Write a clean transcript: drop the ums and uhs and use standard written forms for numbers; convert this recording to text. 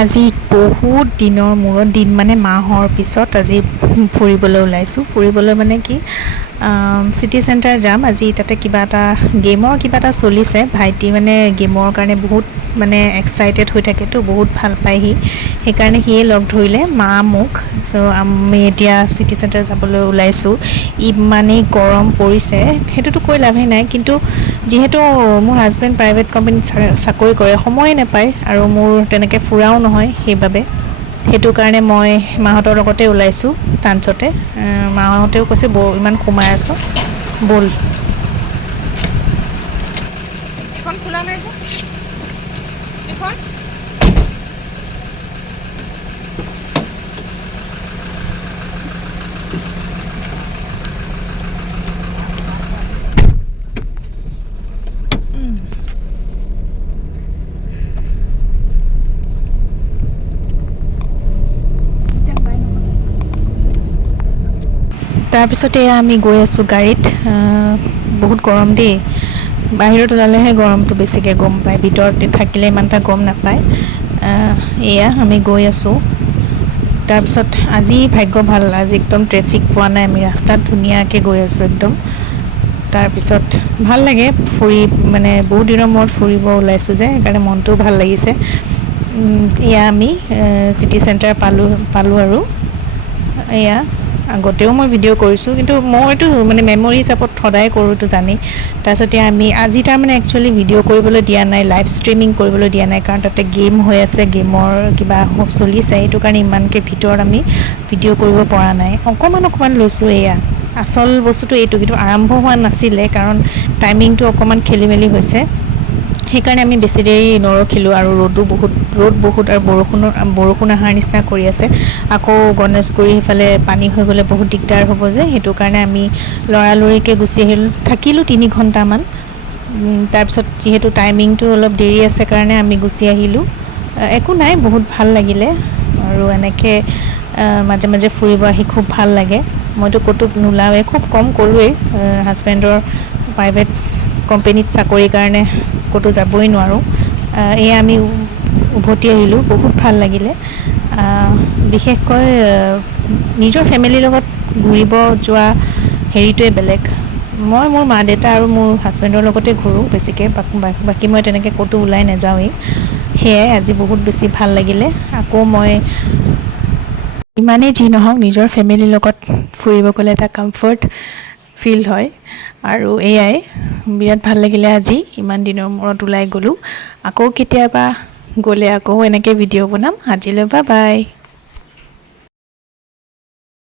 আজি বহুত দিনৰ মূৰত দিন মানে মাহৰ পিছত আজি ফুৰিবলৈ ওলাইছোঁ। ফুৰিবলৈ মানে কি চিটি চেণ্টাৰ যাম আজি। তাতে কিবা এটা গেমৰ কিবা এটা চলিছে। ভাইটি মানে গেমৰ কাৰণে বহুত মানে এক্সাইটেড হৈ থাকেতো, বহুত ভাল পায় সি। সেইকাৰণে সিয়ে লগ ধৰিলে মা মোক। চ' আমি এতিয়া চিটি চেণ্টাৰ যাবলৈ ওলাইছোঁ। ইমানেই গৰম পৰিছে, সেইটোতো কৈ লাভেই নাই। কিন্তু যিহেতু মোৰ হাজবেণ্ড প্ৰাইভেট কোম্পানীত চাকৰি কৰে, সময়ে নাপায় আৰু মোৰ তেনেকৈ ফুৰাও নহয়, সেইবাবে সেইটো কাৰণে মই মাহঁতৰ লগতে ওলাইছোঁ চাঞ্চতে। মাহঁতেও কৈছে ইমান সোমাই আছ, ব'ল। এখন খোলা নাই যে এখন। তাৰপিছতে আমি গৈ আছোঁ গাড়ীত। বহুত গৰম দেই, বাহিৰত ওলালেহে গৰমটো বেছিকৈ গম পায়, ভিতৰত থাকিলে ইমান এটা গম নাপায়। এয়া আমি গৈ আছোঁ। তাৰপিছত আজি ভাগ্য ভাল, আজি একদম ট্ৰেফিক পোৱা নাই, আমি ৰাস্তাত ধুনীয়াকৈ গৈ আছোঁ একদম। তাৰপিছত ভাল লাগে ফুৰি, মানে বহুত দিনৰ মূৰত ফুৰিব ওলাইছোঁ যে, সেইকাৰণে মনটোও ভাল লাগিছে। এয়া আমি চিটি চেণ্টাৰ পালোঁ আৰু এয়া। আগতেও মই ভিডিঅ' কৰিছোঁ, কিন্তু মইতো মানে মেমৰি হিচাপত সদায় কৰোঁতো জানেই। তাৰপিছতে আমি আজি তাৰমানে একচুৱেলি ভিডিঅ' কৰিবলৈ দিয়া নাই, লাইভ ষ্ট্ৰিমিং কৰিবলৈ দিয়া নাই, কাৰণ তাতে গেম হৈ আছে, গেমৰ কিবা চলিছে, সেইটো কাৰণে ইমানকৈ ভিতৰত আমি ভিডিঅ' কৰিব পৰা নাই। অকণমান লৈছোঁ। এয়া আচল বস্তুটো এইটো, কিন্তু আৰম্ভ হোৱা নাছিলে কাৰণ টাইমিংটো অকণমান খেলি মেলি হৈছে। সেইকাৰণে আমি বেছি দেৰি নৰখিলোঁ, আৰু ৰ'দ বহুত আৰু বৰষুণ অহাৰ নিচিনা কৰি আছে। আকৌ গণেশগুৰি সেইফালে পানী হৈ গ'লে বহুত দিগদাৰ হ'ব যে, সেইটো কাৰণে আমি লৰালৰিকৈ গুচি থাকিলোঁ 3 ঘণ্টামান। তাৰপিছত যিহেতু টাইমিংটো অলপ দেৰি আছে কাৰণে আমি গুচি আহিলোঁ। একো নাই, বহুত ভাল লাগিলে। আৰু এনেকৈ মাজে মাজে ফুৰিব আহি খুব ভাল লাগে। মইতো ক'তো নোলাওঁৱেই, খুব কম কৰোঁৱেই। হাজবেণ্ডৰ প্ৰাইভেট কোম্পেনীত চাকৰিৰ কাৰণে ক'তো যাবই নোৱাৰোঁ। এয়া আমি উভতি আহিলোঁ, বহুত ভাল লাগিলে। বিশেষকৈ নিজৰ ফেমিলিৰ লগত ঘূৰিব যোৱা হেৰিটোৱে বেলেগ। মই মোৰ মা দেউতা আৰু মোৰ হাজবেণ্ডৰ লগতে ঘূৰোঁ বেছিকৈ, বাকী মই তেনেকৈ ক'তো ওলাই নাযাওঁৱেই। সেয়াই আজি বহুত বেছি ভাল লাগিলে। আকৌ মই ইমানেই যি নহওক নিজৰ ফেমিলিৰ লগত ফুৰিব গ'লে এটা কমফৰ্ট ফিল হয়। আৰু এয়াই বিৰাট ভাল লাগিলে আজি, ইমান দিনৰ মূৰত ওলাই গ'লোঁ। আকৌ কেতিয়াবা গ'লে আকৌ এনেকৈ ভিডিঅ' বনাম। আজিলৈ বাই বাই।